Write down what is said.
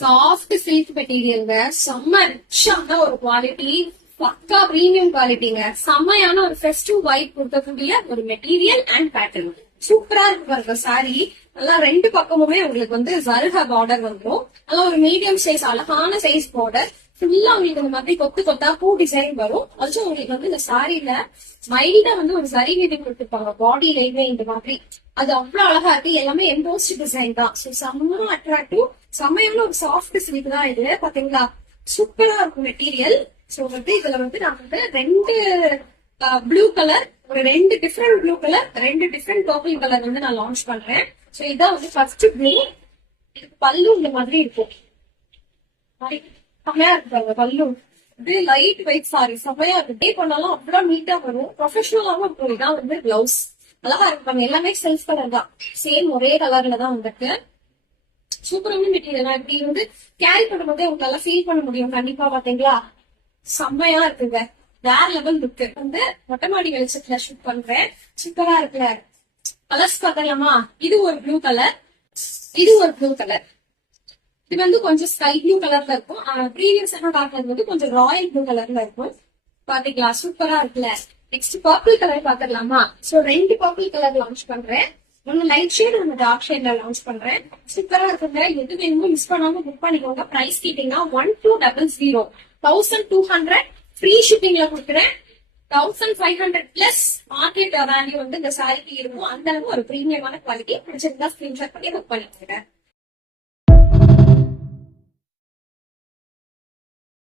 Soft silk மெட்டீரியல்ங்க, செம்ம ரிச்சான ஒரு குவாலிட்டி, பக்கா பிரீமியம் குவாலிட்டிங்க. செம்மையான ஒரு ஃபெஸ்டிவ் வைப் கொடுக்கக்கூடிய ஒரு மெட்டீரியல் அண்ட் பேட்டர்ன். சூப்பரா இருக்கு பாருங்க சாரி. நல்லா ரெண்டு பக்கமுமே உங்களுக்கு வந்து ஜருகா பார்டர் வந்துடும். நல்லா ஒரு மீடியம் சைஸ் அழகான சைஸ் பார்டர். ஃபுல்லா உங்களுக்கு இந்த மாதிரி கொத்து கொத்தா பூ டிசைன் வரும். அதுவும் உங்களுக்கு வந்து இந்த சாரியில மைல்டா வந்து ஒரு சரி வீடு கொடுத்துருப்பாங்க பாடியிலயுமே இந்த மாதிரி. அது அவ்வளவு அழகா இருக்கு. எல்லாமே எம்போஸ்ட் டிசைன் தான். சோ செம்ம அட்ராக்டிவ், செம்மையான ஒரு சாஃப்ட் சில்க் தான் இது. பாத்தீங்களா, சூப்பரா இருக்கும் மெட்டீரியல். சோ வந்து இதுல வந்து நான் வந்து ரெண்டு ப்ளூ கலர், ஒரு ரெண்டு டிஃப்ரெண்ட் ப்ளூ கலர், ரெண்டு டிஃப்ரெண்ட் பர்பிள் கலர் வந்து நான் லான்ச் பண்றேன். சோ இதான் வந்து ஃபர்ஸ்ட் ப்ளூ. இதுக்கு பல்லு இந்த மாதிரி இருக்கும். செமையா இருக்கு பாருங்க பல்லு. இது லைட் வெயிட் சாரி, செமையா இருக்கு. டே பண்ணாலும் அவ்வளவு நீட்டா வரும், ப்ரொஃபஷனலாவும் இருக்கும். இதான் வந்து பிளவுஸ். அழகா இருக்கு பாருங்க. எல்லாமே செல்ஃப் கலர் தான், சேம் ஒரே கலர்ல தான் வந்துருக்கு. சூப்பரான மெட்டீரியல். இப்படி வந்து கேரி பண்ணும்போதே உங்களால ஃபீல் பண்ண முடியும் கண்டிப்பா. பாத்தீங்களா, செம்மையா இருக்குங்க. வேற லெவல் இருக்கு. வந்து மொட்டை மாடி வெளிச்சத்துல ஷூட் பண்றேன். சூப்பரா இருக்குல்ல. கலர்ஸ் பாத்தலாமா? இது ஒரு ப்ளூ கலர், இது ஒரு ப்ளூ கலர். இது வந்து கொஞ்சம் ஸ்கை ப்ளூ கலர்ல இருக்கும். ப்ரீவியஸ் காட்டுறது வந்து கொஞ்சம் ராயல் ப்ளூ கலர்ல இருக்கும். பாத்தீங்களா, சூப்பரா இருக்குல்ல. நெக்ஸ்ட் பர்பிள் கலர் பாத்துடலாமா? சோ ரெண்டு பர்பிள் கலர் லான்ச் பண்றேன். ஒன்னு லைட் ஷேட், ஒன்னு டார்க் ஷேட்ல லான்ச் பண்றேன். சூப்பரா இருக்குங்க. எது வேணுமோ மிஸ் பண்ணாம புக் பண்ணிக்கோங்க. பிரைஸ் கேட்டீங்கன்னா 1200, 1200 ஃப்ரீ ஷிப்பிங்ல கொடுக்குறேன். 1500 பிளஸ் மார்க்கெட் வேல்யூ வந்து இந்த சாரிக்கு இருக்கும். அந்த அளவு ஒரு பிரீமியமான குவாலிட்டி. பிடிச்சிருந்தா ஸ்கிரீன்ஷாட் பண்ணி புக் பண்ணிக்கோங்க.